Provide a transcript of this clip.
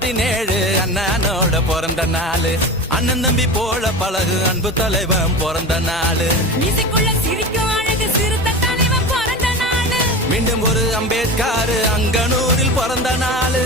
17 அண்ணனோட பிறந்த நாள். அண்ணன் தம்பி போல பழகு அன்பு தலைவன் பிறந்த நாள். சிரிக்கும் அழகு சிறுத்த தலைவன் பிறந்த நாள். மீண்டும் ஒரு அம்பேத்கர் அங்கனூரில் பிறந்த நாள்.